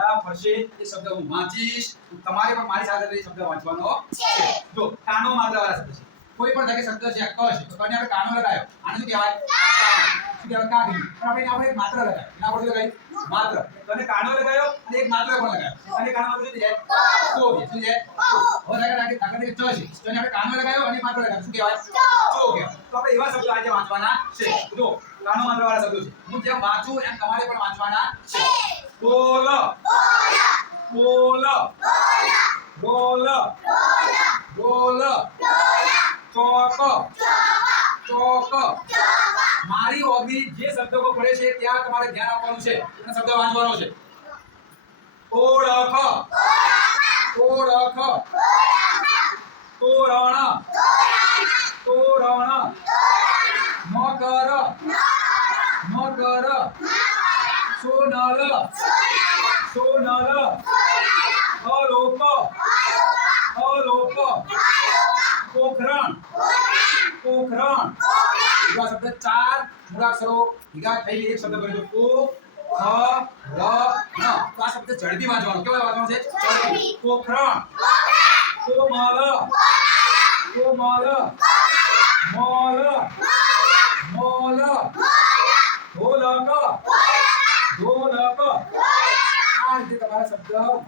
જ્યાં ફરશે એ શબ્દ હું વાંચીશ. તમારે પણ મારી સાથે એ શબ્દ વાંચવાનો છે. જો કાનો માત્ર વાળા શબ્દ છે. કોઈ પણ જગ્યાએ શબ્દ છે ક છે તો કને આપણે કાનો લગાવ્યો આને શું કહેવાય? શું કહેવાય? કા પણ આપણે આપણે માત્ર લગાવ્યો એના પર શું માત્ર. કને કાનો લગાવ્યો અને એક માત્ર પણ લગાવ્યો અને કાનો માત્ર શું જાય કો. છે. શું છે? હવે આગળ આગળ આગળ ચ છે. તો આપણે કાનો લગાવ્યો અને માત્ર લગાવ્યો શું કહેવાય? ચો કહેવાય. તો આપણે એવા શબ્દો આજે વાંચવાના છે. જો કાનો માત્ર વાળા શબ્દો છે. હું જેમ વાંચું એમ તમારે પણ વાંચવાના છે. બોલ. બોલ. બોલ. બોલ. ચોક. ચોક. મારી ઓગી જે શબ્દો પડે છે, ત્યાં તમારે ધ્યાન આપવાનું છે. અને શબ્દ વાંચવાનો છે. ઓળખ. ઓળખ. તોરણ. તોરણ. મકર. મકર. સોનલ. અલોપ અલોપ પોખરણ. પોખરણ. એવા શબ્દ ચાર મૂળાક્ષરો ભેગા થઈ એક શબ્દ બને છે. કો ખ ર ન તો આ શબ્દ ઝડપી વાંચવાનો. કેવો વાંચવાનો છે? પોખરણ.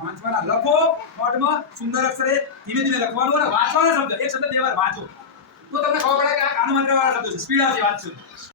વાંચવાના લખો, નોટમાં સુંદર અક્ષરે ધીમે ધીમે લખવાનું અને વાંચવાના શબ્દ, એક શબ્દ બે વાંચો. તો તમને ખબર પડે કે આ કાનો મંત્ર વાળા શબ્દો છે. સ્પીડ આવશે વાંચશો